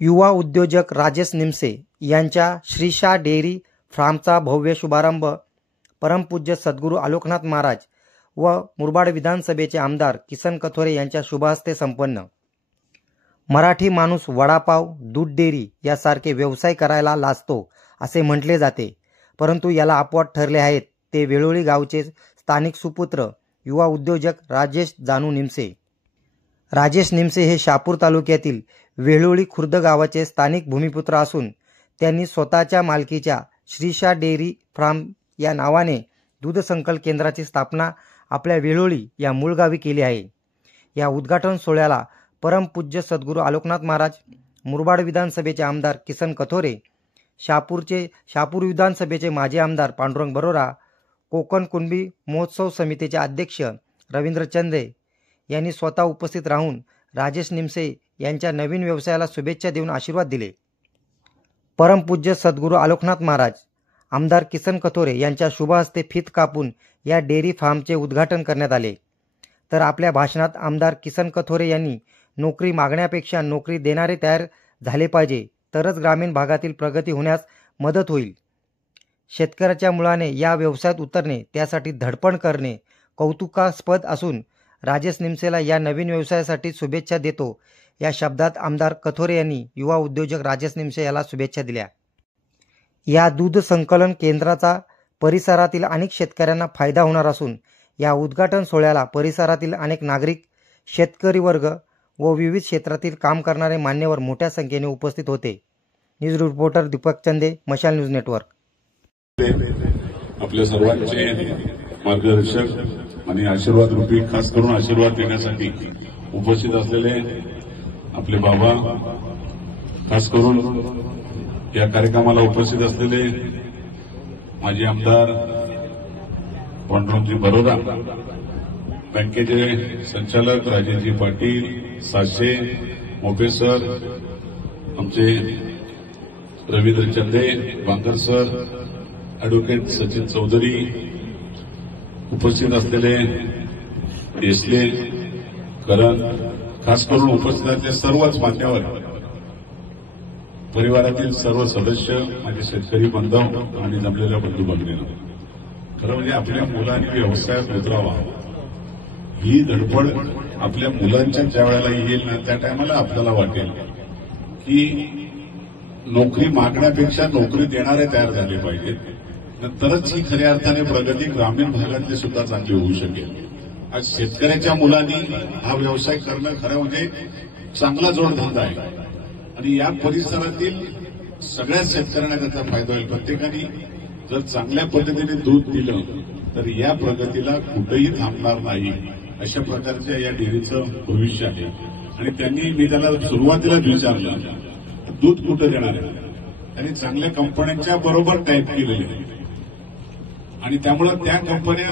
युवा उद्योजक राजेश निमसे यांच्या श्रीशा डेअरी फार्मचा भव्य शुभारंभ परमपूज्य सद्गुरू आलोकनाथ महाराज व मुरबाड विधानसभेचे आमदार किसन कथोरे यांच्या शुभहस्ते संपन्न। मराठी माणूस वडापाव, दूध डेअरी यासारखे व्यवसाय करायला लाजतो असे म्हटले जाते, परंतु याला अपवाद ठरले आहेत ते वेळोळी गावचे स्थानिक सुपुत्र युवा उद्योजक राजेश जानू निमसे। राजेश निमसे हे शहापूर तालुक्यातील वेळोळी खुर्द गावाचे स्थानिक भूमिपुत्र असून त्यांनी स्वतःच्या मालकीच्या श्रीशा डेअरी फार्म या नावाने दूध संकलन केंद्राची स्थापना आपल्या वेळोळी या मूळ गावी केली आहे। या उद्घाटन सोहळ्याला परमपूज्य सद्गुरू आलोकनाथ महाराज, मुरबाड विधानसभेचे आमदार किसन कथोरे, शहापूर विधानसभेचे माजी आमदार पांडुरंग बरोरा, कोकण कुणबी महोत्सव समितीचे अध्यक्ष रवींद्र चंदे यांनी स्वतः उपस्थित राहून राजेश निमसे यांच्या नवीन व्यवसायाला शुभेच्छा देऊन आशीर्वाद दिले। परमपूज्य सद्गुरू आलोकनाथ महाराज, आमदार किसन कथोरे यांच्या शुभ हस्ते फीत कापून या डेअरी फार्मचे उद्घाटन करण्यात आले। तर आपल्या भाषणात आमदार किसन कथोरे यांनी नोकरी मागण्यापेक्षा नोकरी देणारे तयार झाले पाहिजे, तरच ग्रामीण भागातील प्रगती होण्यास मदत होईल। शेतकऱ्याच्या मुलाने या व्यवसायात उतरणे, त्यासाठी धडपड करणे कौतुकास्पद असून राजेश निमसेला या नवीन व्यवसायासाठी शुभेच्छा देतो या शब्दात आमदार कथोरे यांनी युवा उद्योजक राजेश निमसे याला शुभेच्छा दिल्या। या दूध संकलन केंद्राचा परिसरातील अनेक शेतकऱ्यांना फायदा होणार असून या उद्घाटन सोहळ्याला परिसरातील अनेक नागरिक, शेतकरी वर्ग व विविध क्षेत्रातील काम करणारे मान्यवर मोठ्या संख्येने उपस्थित होते। न्यूज रिपोर्टर दीपक चंदे, मशाल न्यूज नेटवर्क। आपल्या सर्वांचे मार्गदर्शक आणि आशीर्वाद रूपी, खास करून आशीर्वाद देण्यासाठी उपस्थित असलेले आपले बाबा, खास करून या कार्यक्रमाला उपस्थित असलेले माजी आमदार पांडुरंगजी बरोरा, बँकेचे संचालक राजेशजी पाटील, साशे मोपे सर, आमचे रवींद्र चंदे, बांगर सर, ॲडव्होकेट सचिन चौधरी, उपस्थित असलेले देसले, करण, खास करून उपस्थित असलेले सर्वच मान्यवर, परिवारातील सर्व सदस्य, माझे शेतकरी बांधव आणि जमलेल्या बंधू भगिनींनो, खरं म्हणजे आपल्या मुलांनी व्यवसायात उतरावा ही धडपड आपल्या मुलांच्या ज्या वेळेला येईल ना, त्या टायमाला आपल्याला वाटेल की नोकरी मागण्यापेक्षा नोकरी देणारे तयार झाले पाहिजेत, तरच ही खऱ्या अर्थाने प्रगती ग्रामीण भागातली सुद्धा चांगली होऊ शकेल। आज शेतकऱ्याच्या मुलांनी हा व्यवसाय करणं खरं म्हणजे चांगला जोडधंदा आहे आणि या परिसरातील सगळ्याच शेतकऱ्यांना त्याचा फायदा होईल। प्रत्येकाने जर चांगल्या पद्धतीने दूध दिलं तर या प्रगतीला कुठेही थांबणार नाही, अशा प्रकारच्या या डेअरीचं भविष्य आहे। आणि त्यांनी, मी त्याला सुरुवातीलाच विचारलं दूध कुठं देणार आहे, त्यांनी चांगल्या कंपन्यांच्या बरोबर टाईप केलेले आणि त्यामुळे त्या कंपन्या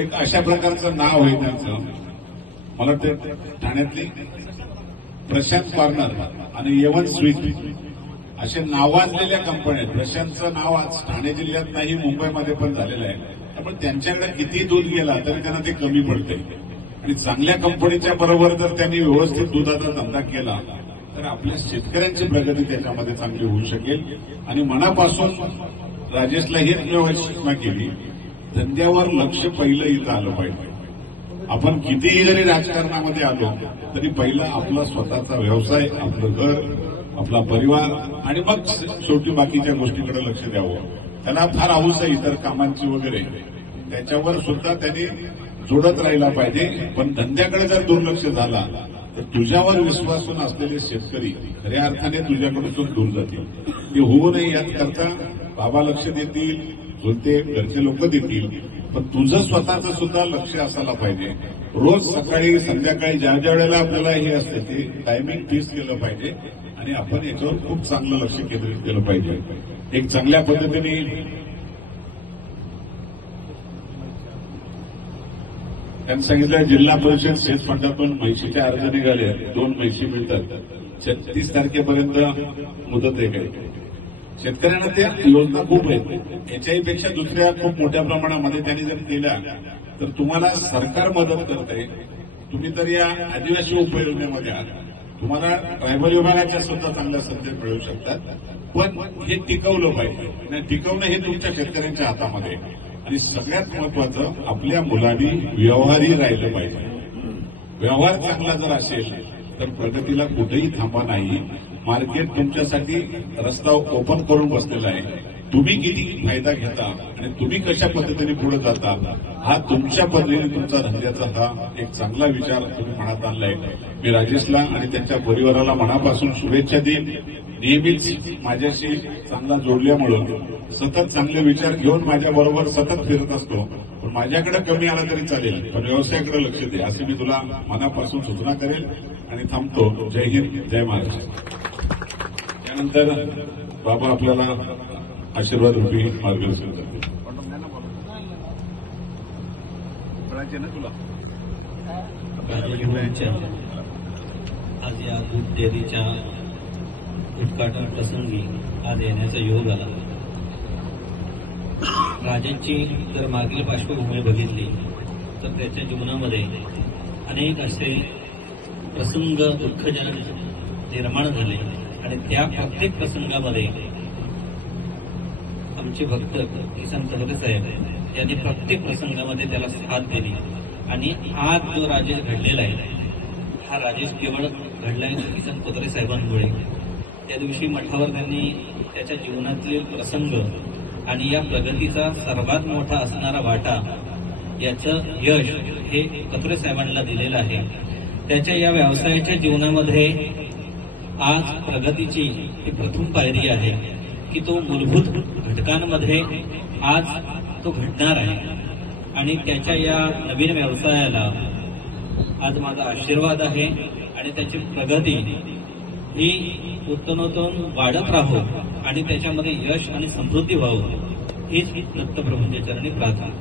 एक अशा प्रकारचं नाव आहे त्यांचं, मला वाटतं ठाण्यातली प्रशांत कॉर्नर आणि येवन स्वीट असे नावाजलेल्या कंपन्या आहेत। प्रशांतचं नाव आज ठाणे जिल्ह्यात नाही, मुंबईमध्ये पण झालेलं आहे, त्यामुळे त्यांच्याकडे किती दूध गेला तरी त्यांना ते कमी पडते आणि चांगल्या कंपनीच्या बरोबर जर त्यांनी व्यवस्थित दुधाचा धंदा केला तर आपल्या शेतकऱ्यांची प्रगती त्याच्यामध्ये चांगली होऊ शकेल। आणि मनापासून राजेशला हीच सूचना केली, धंद्यावर लक्ष पहिलं इथं आलं पाहिजे। आपण कितीही जरी राजकारणामध्ये आलो तरी पहिला आपला स्वतःचा व्यवसाय, आपलं घर, आपला परिवार आणि मग शेवटी बाकीच्या गोष्टीकडे लक्ष द्यावं। त्यांना फार हौस आहे इतर कामांची वगैरे, त्याच्यावर सुद्धा त्यांनी जोडत राहिला पाहिजे। पण धंद्याकडे जर दुर्लक्ष झाला तर तुझ्यावर विश्वासून असलेले शेतकरी खऱ्या अर्थाने तुझ्याकडून दूर जातील। ते होऊ नये याकरता बाबा लक्ष देतील, बोलते घरचे लोक देतील, पण तुझं स्वतःचं सुद्धा लक्ष असायला पाहिजे। रोज सकाळी संध्याकाळी ज्या ज्या वेळेला आपल्याला हे असते ते टायमिंग फिक्स केलं पाहिजे आणि आपण याच्यावर खूप चांगलं लक्ष केंद्रित केलं पाहिजे। एक चांगल्या पद्धतीने त्यांनी सांगितलं, जिल्हा परिषद शेत फंडातून म्हैशीचे अर्ज निघाले, 2 म्हैशी मिळतात, 36 तारखेपर्यंत मुदत आहे। शेतकऱ्यांना त्या योजना खूप आहेत, याच्याही पेक्षा दुसऱ्या खूप मोठ्या प्रमाणामध्ये त्यांनी जर केल्या तर तुम्हाला सरकार मदत करते। तुम्ही तर या आदिवासी उपयोजनेमध्ये आहात, तुम्हाला ट्रायबल विभागाच्या सुद्धा चांगल्या संधी मिळू शकतात, पण हे टिकवलं पाहिजे. आणि टिकवणं हे तुमच्या शेतकऱ्यांच्या हातामध्ये आहे. आणि सगळ्यात महत्वाचं आपल्या मुलांनी व्यवहारी राहिलं पाहिजे. व्यवहार चांगला जर असेल तर प्रगतीला कुठेही थांबा नाही. मार्केट तुमच्यासाठी रस्ता ओपन करून बसलेला आहे. तुम्ही किती फायदा घेता आणि तुम्ही कशा पद्धतीने पुढे जाता हा तुमच्या पद्धतीने तुमचा धंद्याचा हा एक चांगला विचार तुम्ही मनात आणलाय. मी राजेशला आणि त्यांच्या परिवाराला मनापासून शुभेच्छा देईन. नेहमीच माझ्याशी चांगला जोडल्यामुळं सतत चांगले विचार घेऊन माझ्याबरोबर सतत फिरत असतो. पण माझ्याकडे कमी आला तरी चालेल, पण व्यवसायाकडे लक्ष दे असे मी तुला मनापासून सूचना करेल आणि थांबतो. जय हिंद, जय महाराष्ट्र. त्यानंतर बाबा आपल्याला आशीर्वाद रूपी मार्गदर्शन करतील. आज या दूध डेअरीच्या उद्घाटन प्रसंगी आज येण्याचा योग आला. राजांची जर मागील पार्श्वभूमी बघितली तर त्याच्या जीवनामध्ये अनेक असे प्रसंग दुःखजनक निर्माण झाले आणि त्या प्रत्येक प्रसंगामध्ये आमचे भक्त किसन कथोरे साहेब यांनी प्रत्येक प्रसंगामध्ये त्याला साथ दिली. आणि आज जो राजेश घडलेला आहे हा राजेश केवळ घडला आहे किसन कथोरे साहेबांमुळे. त्या दिवशी मठावर त्यांनी त्याच्या जीवनातील प्रसंग आणि या प्रगतीचा सर्वात मोठा असणारा वाटा याचं यश हे कथोरे साहेबांना दिलेलं आहे. त्याच्या या व्यवसायाच्या जीवनामध्ये आज प्रगतीची ही प्रथम पायरी आहे की तो मूलभूत घटकांमध्ये आज तो घडणार आहे. आणि त्याच्या या नवीन व्यवसायाला आज माझा आशीर्वाद आहे आणि त्याची प्रगती ही उत्तमोत्तम वाढत राहो आणि त्याच्यामध्ये यश आणि समृद्धी व्हावं हीच दत्तप्रभूंच्या चरणी प्रार्थना.